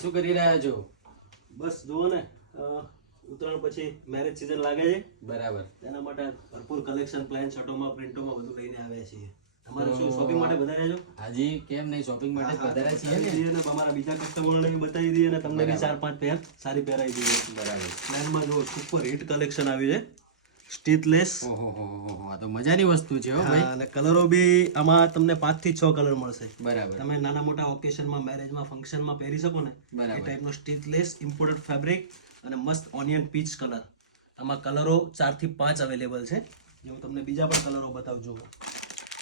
શું કરી રહ્યા છો? બસ જુઓ ને ઉત્તરાયણ પછી મેરેજ સીઝન લાગે છે, બરાબર. તેના માટે ભરપૂર કલેક્શન પ્લાન શર્ટોમાં પ્રિન્ટોમાં બધું લઈને આવ્યા છીએ. તમારે શું શોપિંગ માટે વધાર્યા છો? હાજી, કેમ નહીં, શોપિંગ માટે જ પધાર્યા છીએ ને. અને અમારા બીજા કસ્ટમરોને બી બતાવી દઈએ અને તમને બી 4-5 પેર સારી પહેરાવી દઈએ. બરાબર. પ્લાનમાં જો સુપર હિટ કલેક્શન આવ્યું છે, સ્ટીચલેસ. ઓહો, આ તો મજાની વસ્તુ છે હો ભાઈ. અને કલરો બી આમાં તમને 5 થી 6 કલર મળશે. બરાબર. તમે નાના મોટા ઓકેશનમાં, મેરેજમાં, ફંક્શનમાં પહેરી શકો ને એ બરાબર. ટાઈપનો સ્ટીચલેસ ઇમ્પોર્ટેડ ફેબ્રિક અને મસ્ત ઓનિયન પીચ કલર. આમાં કલરો 4 થી 5 અવેલેબલ છે. જે હું તમને બીજા પણ કલરો બતાવું છું.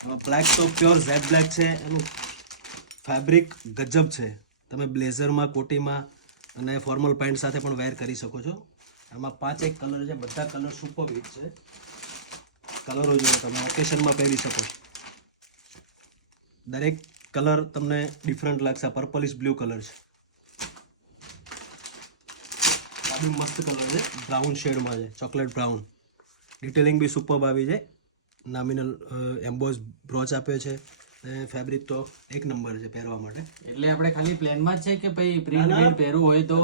આમાં બ્લેક તો પ્યોર ઝેડ બ્લેક છે. એનું ફેબ્રિક ગજબ છે. તમે બ્લેઝરમાં, કોટીમાં અને ફોર્મલ પેન્ટ સાથે પણ વેર કરી શકો છો. આમાં 5 કલર છે, બધા કલર સુપર હિટ છે. કલરો જો તમે ઓકેશનમાં પહેરી શકો. દરેક કલર તમને ડિફરન્ટ લાગશે. પર્પલિશ બ્લુ કલર છે, આ બી મસ્ત કલર છે, બ્રાઉન શેડમાં છે, ચોકલેટ બ્રાઉન. ડિટેલિંગ બી સુપર આવી છે. નામિનલ એમ્બોઝ બ્રોચ આપ્યો છે. ફેબ્રિક તો એક નંબર છે પહેરવા માટે. એટલે આપણે ખાલી પ્લેનમાં જ છે કે ભાઈ પ્રિન્ટ પહેરવું હોય તો?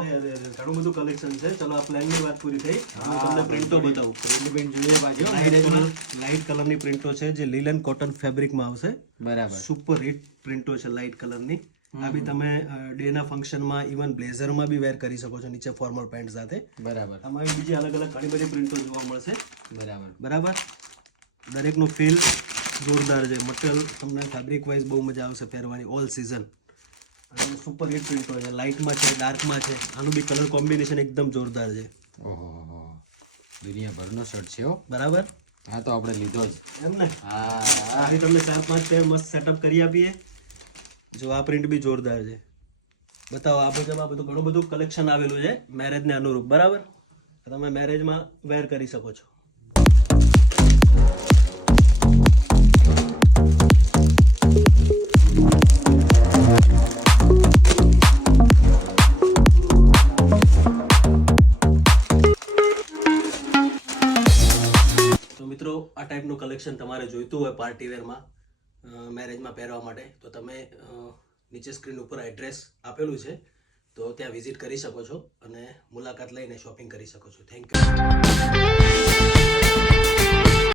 ઘણું બધું કલેક્શન છે. ચલો આ પ્લેનની વાત પૂરી થઈ. હું તમને પ્રિન્ટો બતાવું. પ્રિન્ટ જોઈએ બાજુ. લાઇટ કલરની પ્રિન્ટો છે, જે લીલન કોટન ફેબ્રિકમાં આવશે. બરાબર. સુપર હિટ પ્રિન્ટો છે લાઇટ કલરની. આ બી તમે ડેના ફંક્શનમાં, ઇવન બ્લેઝરમાં બી વેર કરી શકો છો, નીચે ફોર્મલ પેન્ટ સાથે. બરાબર. આમાં બીજી અલગ અલગ ઘણી બધી પ્રિન્ટો જોવા મળશે. બરાબર. બરાબર. દરેકનું ફીલ જોરદાર છે. મટીરિયલ તમને ફેબ્રિક વાઇઝ બહુ મજા આવશે પહેરવાની, ઓલ સિઝન. અને સુપર હિટ પ્રિન્ટો છે, લાઇટમાં છે, ડાર્કમાં છે. આનું બી કલર કોમ્બિનેશન એકદમ જોરદાર છે. ઓહો, દુનિયાભરનો શર્ટ છે હો. બરાબર. હા, તો આપણે લીધો જ એમ ને. હા, અહીં તમને 4-5 પેર મસ્ત સેટઅપ કરી આપીએ. જો આ પ્રિન્ટ બી જોરદાર છે. બતાવો. આ બધું ઘણું બધું કલેક્શન આવેલું છે મેરેજને અનુરૂપ. બરાબર. તમે મેરેજમાં વેર કરી શકો છો. તો મિત્રો, આ ટાઈપનું કલેક્શન તમારે જોઈતું હોય પાર્ટી વેરમાં, મેરેજમાં પહેરવા માટે, તો તમે નીચે સ્ક્રીન ઉપર એડ્રેસ આપેલું છે, તો ત્યાં વિઝિટ કરી શકો છો અને મુલાકાત લઈને શોપિંગ કરી શકો છો. Thank you.